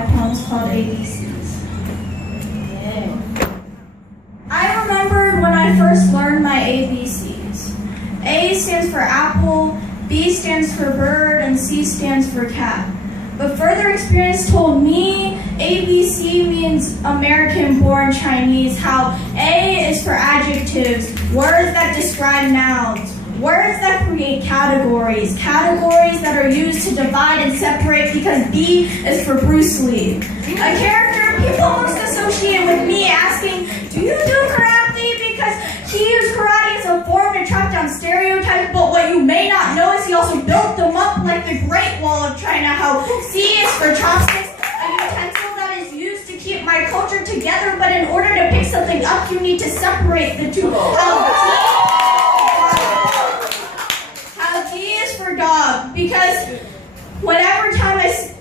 my poems called ABCs. Yeah. I remembered when I first learned my ABCs. A stands for apple, B stands for bird, and C stands for cat. But further experience told me ABC means American-born Chinese, how A is for adjectives, words that describe nouns, words that create categories, categories that are used to divide and separate, because B is for Bruce Lee. A character people most associate with me asking, do you do karate? Because he used karate as a form to track down stereotypes, but what you may not know is he also built them up like the Great Wall of China, how C is for chopsticks, a utensil that is used to keep my culture together, but in order to pick something up, you need to separate the two. How D is for dog, because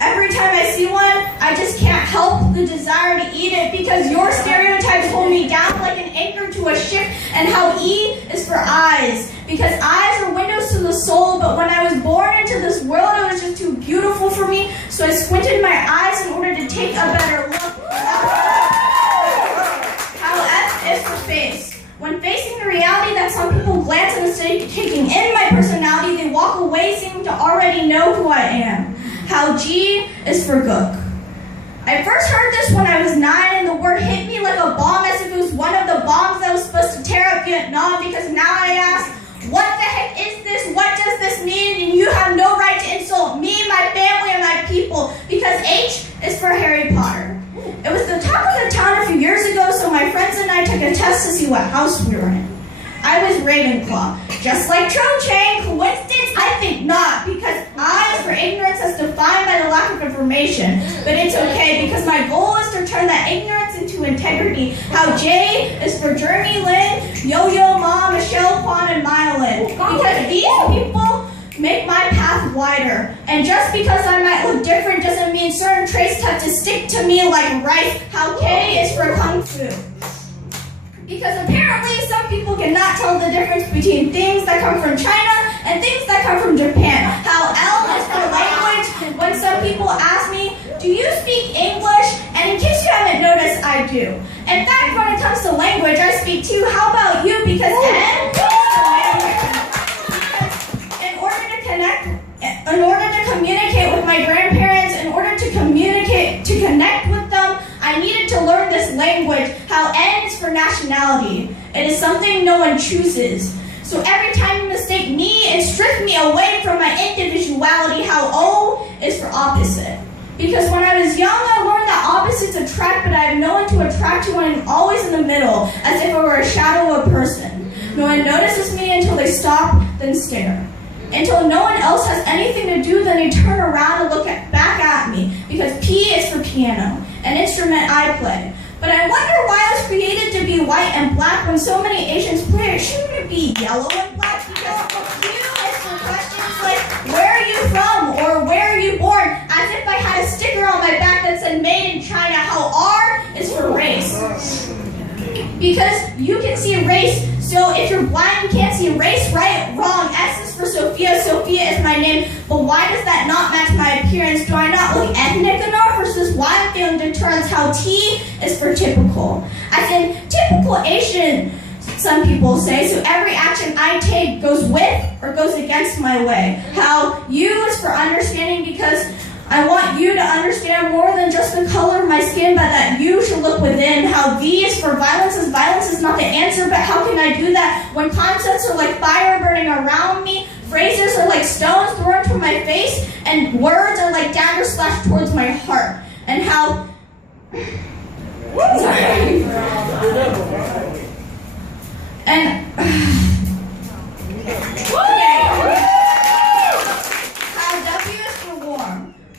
every time I see one, I just can't help the desire to eat it, because your stereotypes hold me down like an anchor to a ship. And how E is for eyes, because eyes are windows to the soul, but when I was born into this world, it was just too beautiful for me, so I squinted my eyes in order to take a better look. How F is for face. When facing the reality that some people glance at instead of taking in my personality, they walk away seeming to already know who I am. How G is for gook. I first heard this when I was 9, and the word hit me like a bomb, as if it was one of the bombs that was supposed to tear up Vietnam, because now I ask, what the heck is this? What does this mean? And you have no right to insult me, my family, and my people, because H is for Harry Potter. It was the talk of the town a few years ago, so my friends and I took a test to see what house we were in. I was Ravenclaw. Just like Cho-Chang, coincidence? I think not, because I is for ignorance as defined by the lack of information. But it's okay, because my goal is to turn that ignorance into integrity. How J is for Jeremy Lin, Yo-Yo Ma, Michelle Kwan, and Myelin. Because these people make my path wider. And just because I might look different doesn't mean certain traits have to stick to me like rice. How K is for Kung Fu. Because apparently some people cannot tell the difference between things that come from China and things that come from Japan. How L is for language. When some people ask me, do you speak English? And in case you haven't noticed, I do. In fact, when it comes to language, I speak too. How about you? Because N is for language. In order to communicate with my grandparents, in order to connect with them, I needed to learn this language. How N is for nationality. It is something no one chooses. So every time you mistake me and strip me away from my individuality, how O is for opposite. Because when I was young, I learned that opposites attract, but I have no one to attract to, and I'm always in the middle, as if I were a shadow of a person. No one notices me until they stop, then stare. Until no one else has anything to do, then they turn around and look back at me, because P is for piano, an instrument I play. But I wonder why I was created to be white and black when so many Asians play it. Shouldn't it be yellow and black? Because Q is for questions like, where are you from? Or where are you born? As if I had a sticker on my back that said made in China. How R is for race. Because you can see race, so if you're blind, you can't see race, right? Wrong. S is for Sophia. Sophia is my name, but why does that not match my appearance? Do I not look ethnic enough? Versus why I'm feeling deterrence? How T is for typical. As in, typical Asian, some people say, so every action I take goes with or goes against my way. How U is for understanding, because I want you to understand more than just the color of my skin, but that you should look within. How V is for violence, as violence is not the answer, but how can I do that when concepts are like fire burning around me, phrases are like stones thrown to my face, and words are like daggers slashed towards my heart. And how... Sorry. And...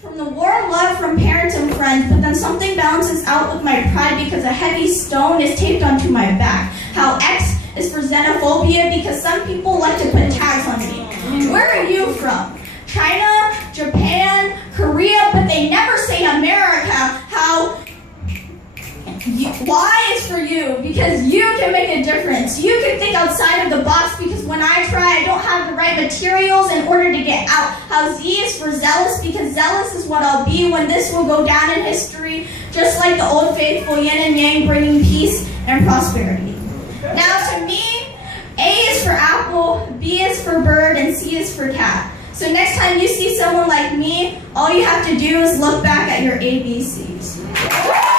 From the warm love from parents and friends, but then something balances out with my pride because a heavy stone is taped onto my back. How X is for xenophobia, because some people like to put tags on me. Where are you from? China, Japan, Korea, but they never say America. How Y is for you because you can make a difference. You can think outside of the box because when I try, I don't have the right materials in order to get out. How Z is for zealous because zealous is what I'll be when this will go down in history, just like the old faithful yin and yang, bringing peace and prosperity. Now to me, A is for apple, B is for bird, and C is for cat. So next time you see someone like me, all you have to do is look back at your ABCs.